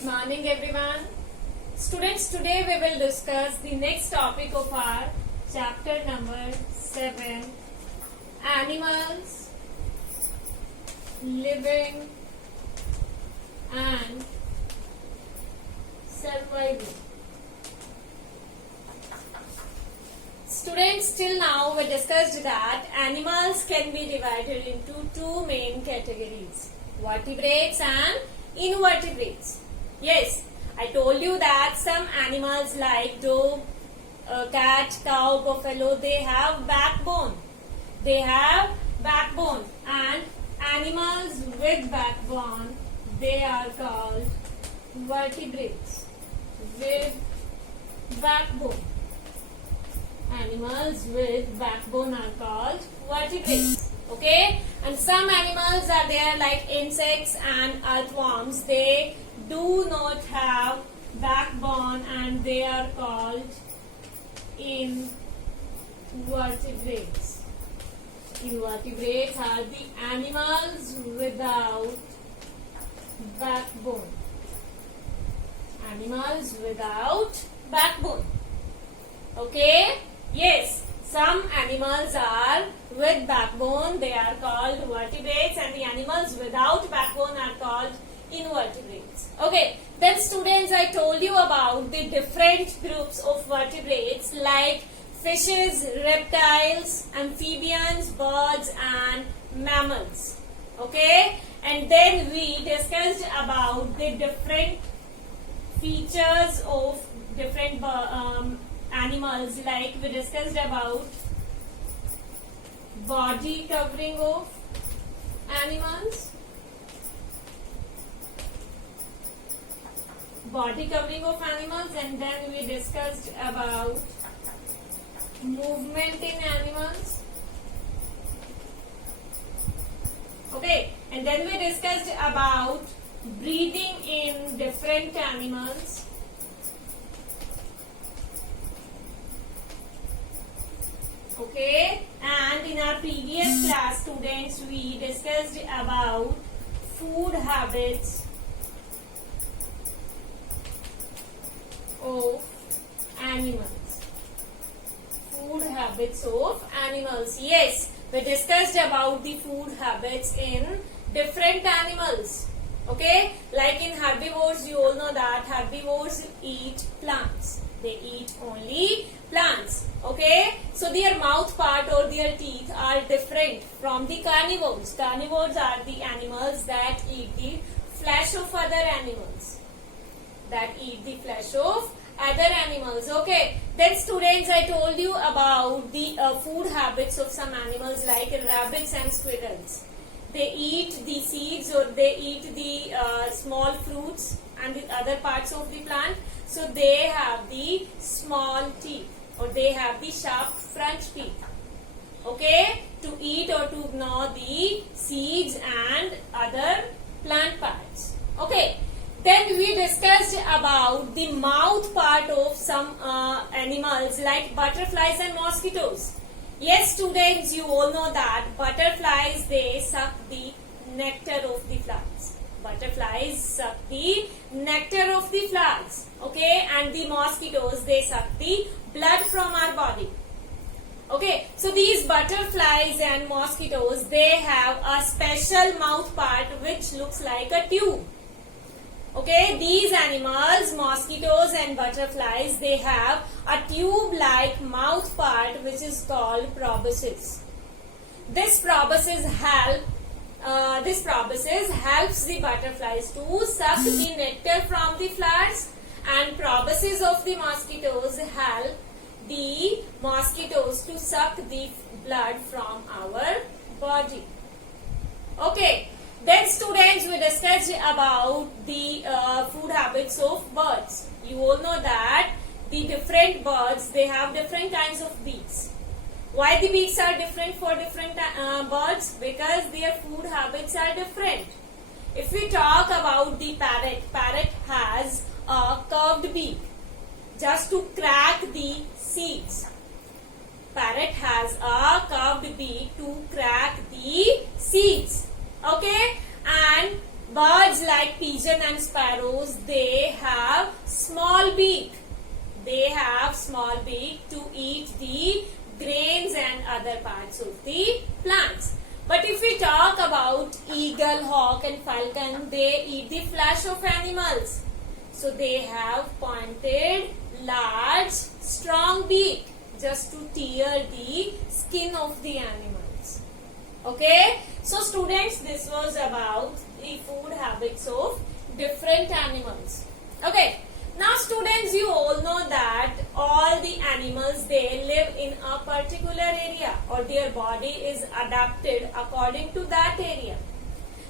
Good morning everyone. Students, today we will discuss the next topic of our chapter number 7, animals living and surviving. Students, till now we discussed that animals can be divided into two main categories, vertebrates and invertebrates. Yes, I told you that some animals like dog, cat, cow, buffalo, they have backbone. They have backbone, and animals with backbone, they are called vertebrates. With backbone. Animals with backbone are called vertebrates. Okay, and some animals are there like insects and earthworms. They do not have backbone and they are called invertebrates. Invertebrates are the animals without backbone. Animals without backbone. Okay? Yes. Some animals are with backbone, they are called vertebrates, and the animals without backbone are called invertebrates. Okay, then students, I told you about the different groups of vertebrates like fishes, reptiles, amphibians, birds and mammals. Okay, and then we discussed about the different features of different animals, like we discussed about body covering of animals, and then we discussed about movement in animals. Okay, and then we discussed about breeding in different animals. Okay, and in our previous class, students, we discussed about food habits of animals. Food habits of animals. Yes, we discussed about the food habits in different animals. Okay, like in herbivores, you all know that herbivores eat plants. They eat only plants. Okay, so their mouth part or their teeth are different from the carnivores. Carnivores are the animals that eat the flesh of other animals. Okay, then students, I told you about the food habits of some animals like rabbits and squirrels. They eat the seeds or they eat the small fruits and the other parts of the plant. So they have the small teeth or they have the sharp front teeth. Okay, to eat or to gnaw the seeds and other plant parts. Okay, then we discussed about the mouth part of some animals like butterflies and mosquitoes. Yes, students, you all know that butterflies, they suck the nectar of the flowers. Butterflies suck the nectar of the flowers. Okay, and the mosquitoes, they suck the blood from our body. Okay, so these butterflies and mosquitoes, they have a special mouth part which looks like a tube. Okay, these animals, mosquitoes and butterflies, they have a tube-like mouth part which is called proboscis. This proboscis helps the butterflies to suck the nectar from the flowers, and proboscis of the mosquitoes help the mosquitoes to suck the blood from our body. Okay. Then students, we discussed about the food habits of birds. You all know that the different birds, they have different kinds of beaks. Why the beaks are different for different birds? Because their food habits are different. If we talk about the parrot, parrot has a curved beak just to crack the seeds. Parrot has a curved beak to crack the seeds. Okay, and birds like pigeon and sparrows, they small beak to eat the grains and other parts of the plants. But if we talk about eagle, hawk and falcon, they eat the flesh of animals. So they have pointed, large, strong beak just to tear the skin of the animals. Okay? So students, this was about the food habits of different animals. Okay. Now students, you all know that all the animals, they live in a particular area or their body is adapted according to that area.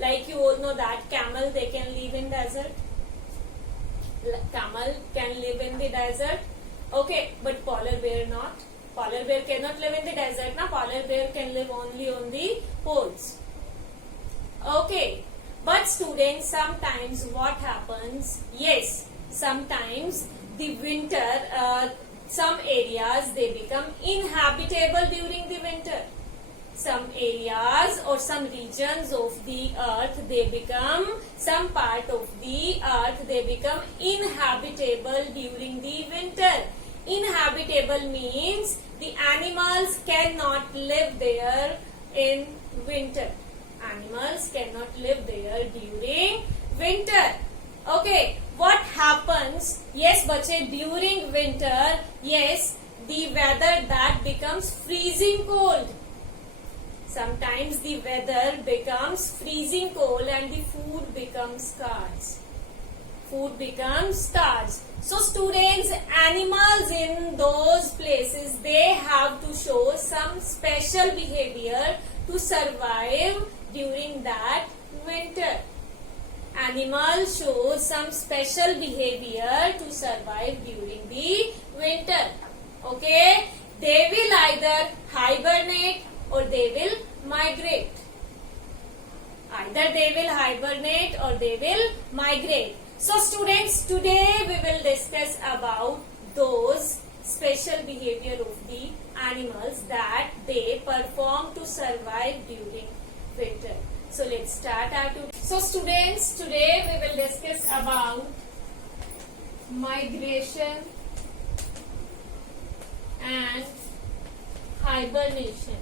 Like you all know that camel, they can live in desert. Camel can live in the desert. Okay, but polar bear not. Polar bear cannot live in the desert. Now polar bear can live only on the poles. Okay, but students, sometimes what happens? Yes, sometimes the winter, some areas, they become inhabitable during the winter. Some areas or some regions of the earth, they become, some part of the earth, they become inhabitable during the winter. Inhabitable means the animals cannot live there in winter. Animals cannot live there during winter. Okay, what happens? Yes, bache, during winter, yes, the weather that becomes freezing cold. Sometimes the weather becomes freezing cold and the food becomes scarce. Food becomes scarce. So students, animals in those places, they have to show some special behavior to survive during that winter. Animals show some special behavior to survive during the winter. Okay? They will either hibernate or they will migrate. Either they will hibernate or they will migrate. So students, today we will discuss about those special behavior of the animals that they perform to survive during winter. So let's start our today. So students, today we will discuss about migration and hibernation.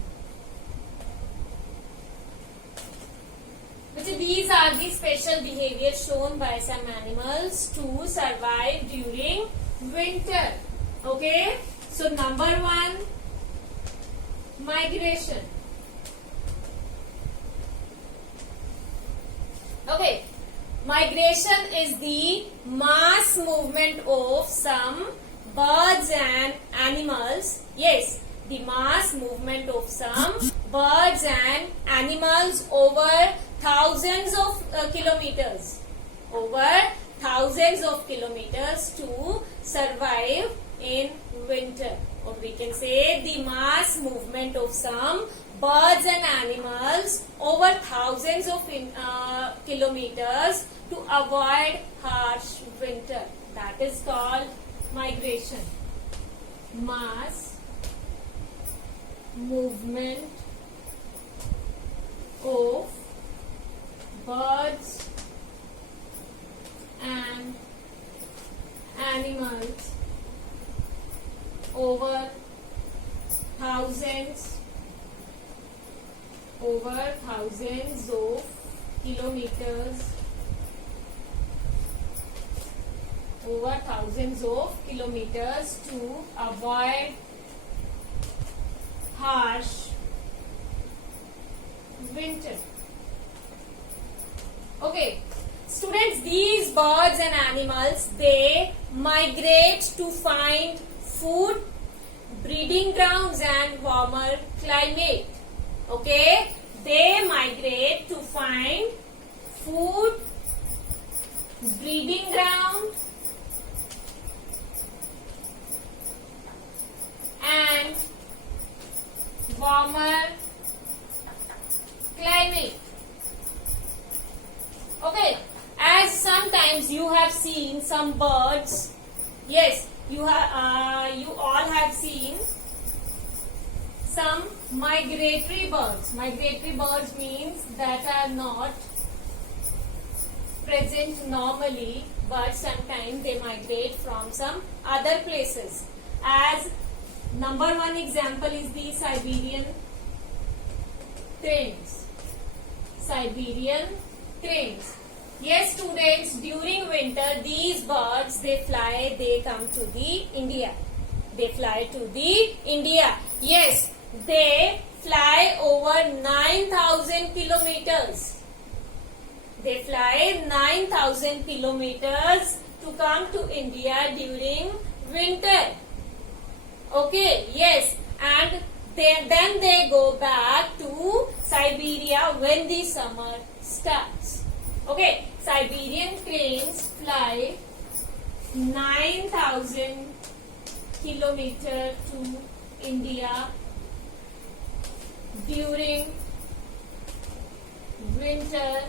These are the special behaviors shown by some animals to survive during winter. Okay. So number one, migration. Okay. Migration is the mass movement of some birds and animals. Yes, the mass movement of some birds and animals over thousands of kilometers. Over thousands of kilometers to survive in winter. Or we can say the mass movement of some birds and animals over thousands of kilometers to avoid harsh winter. That is called migration. Mass movement of birds and animals over thousands of kilometers, over thousands of kilometers to avoid harsh winter. Okay, students, these birds and animals, they migrate to find food, breeding grounds and warmer climate. Okay, they migrate to find food, breeding ground and warmer climate. Okay, as sometimes you have seen some birds. Yes, you all have seen some migratory birds. Migratory birds means that are not present normally, but sometimes they migrate from some other places. as number one example is the Siberian cranes. Siberian cranes. Yes, students, during winter, these birds, they fly, they come to the India. They fly to the India. Yes, they fly over 9,000 kilometers. They fly 9,000 kilometers to come to India during winter. Okay, yes, and then they go back to Siberia when the summer starts. Okay, Siberian cranes fly 9,000 kilometers to India during winter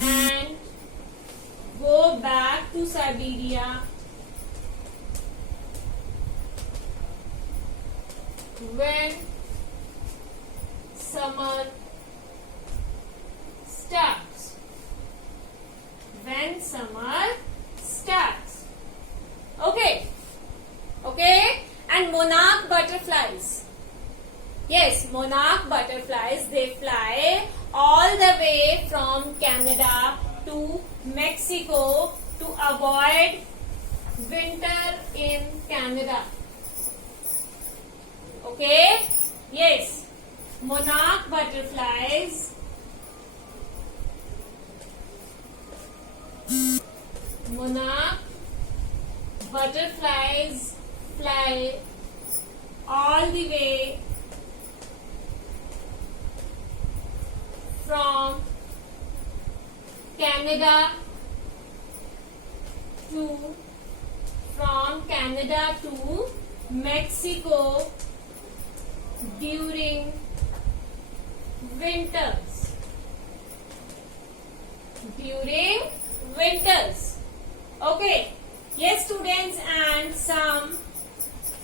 and go back to Siberia when summer starts. When summer starts. Okay. Okay. And monarch butterflies. Yes, monarch butterflies, they fly all the way from Canada to Mexico to avoid winter in Canada. Okay? Yes. Monarch butterflies. Monarch butterflies fly all the way from Canada to Mexico during winters. During winters. Okay. Yes, students, and some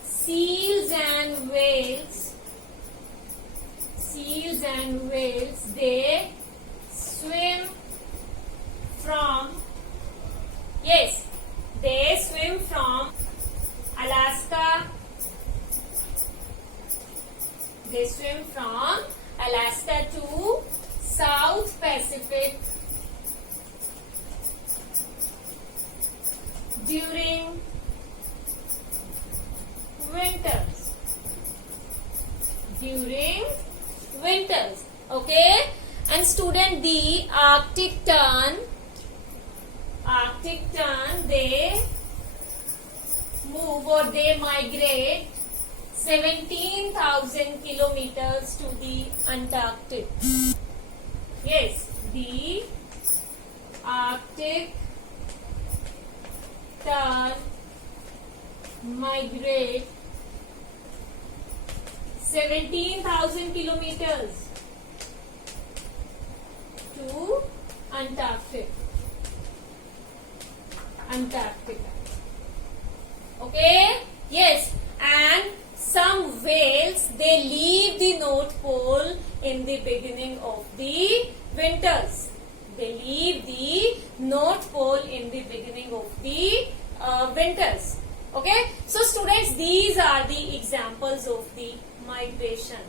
seals and whales. Seals and whales, they swim from, yes, they swim from Alaska. They swim from Alaska to South Pacific during winters. During winters. Okay. And student, the Arctic tern, they move or they migrate 17,000 kilometers to the Antarctic. Yes, the Arctic tern migrate 17,000 kilometers to Antarctica. Okay? Yes. And some whales, they leave the North Pole in the beginning of the winters. They leave the North Pole in the beginning of the winters. Okay? So students, these are the examples of the migration.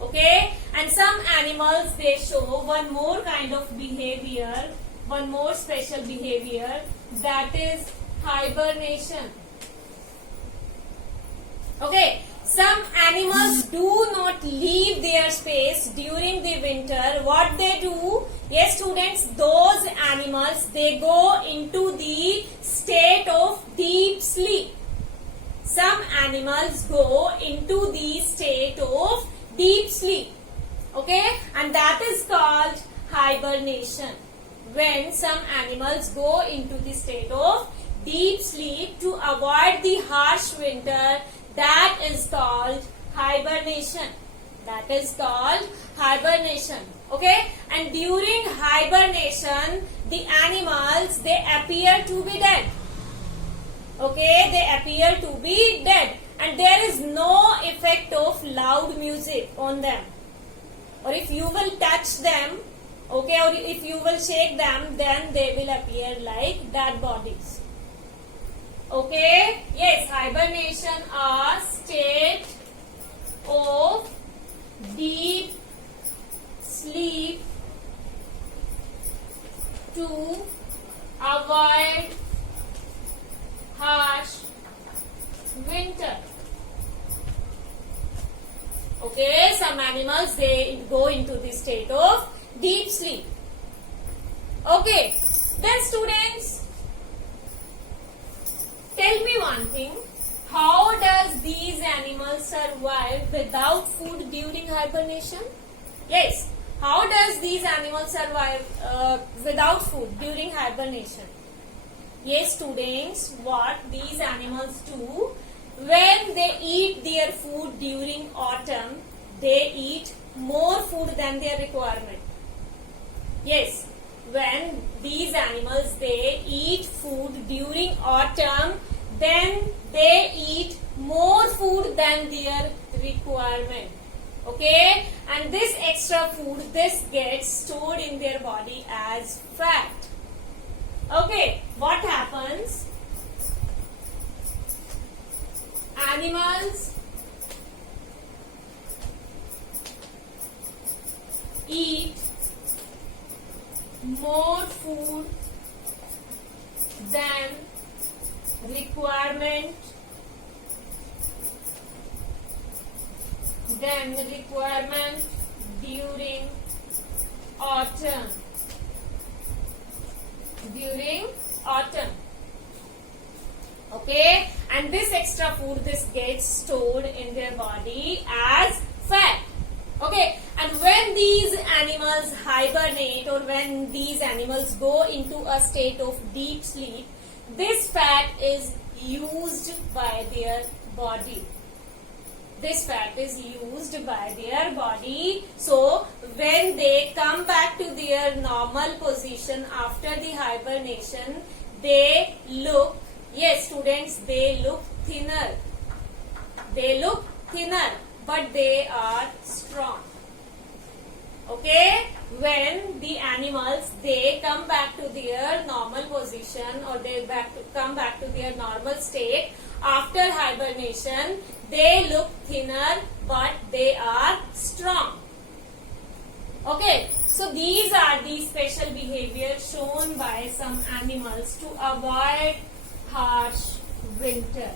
Okay? And some animals, they show one more kind of behavior, one more special behavior, that is hibernation. Okay? Some animals do not leave their space during the winter. What they do? Yes, students, those animals, they go into the state of deep sleep. Some animals go into the state of deep sleep. Okay? And that is called hibernation. When some animals go into the state of deep sleep to avoid the harsh winter, that is called hibernation. That is called hibernation. Okay? And during hibernation, the animals, they appear to be dead. Okay? They appear to be dead. And there is no effect of loud music on them. Or if you will touch them, okay, or if you will shake them, then they will appear like dead bodies. Okay, yes, hibernation, a state of deep sleep to avoid harsh winter. Okay, some animals, they go into the state of deep sleep. Okay, then students, tell me one thing. How does these animals survive without food during hibernation? Yes, how does these animals survive without food during hibernation? Yes, students, what these animals do, when they eat their food during autumn, they eat more food than their requirement. Yes, when these animals, they eat food during autumn, then they eat more food than their requirement. Okay, and this extra food, this gets stored in their body as fat. Okay, what happens? Animals eat more food than requirement during autumn. Okay, and this extra food, this gets stored in their body as fat. Okay, and when these animals hibernate, or when these animals go into a state of deep sleep, this fat is used by their body. This fat is used by their body. So when they come back to their normal position after the hibernation, they look, yes students, they look thinner. They look thinner, but they are strong. Okay, when the animals, they come back to their normal position, or they come back to their normal state after hibernation, they look thinner, but they are strong. Okay, so these are the special behaviors shown by some animals to avoid harsh winter.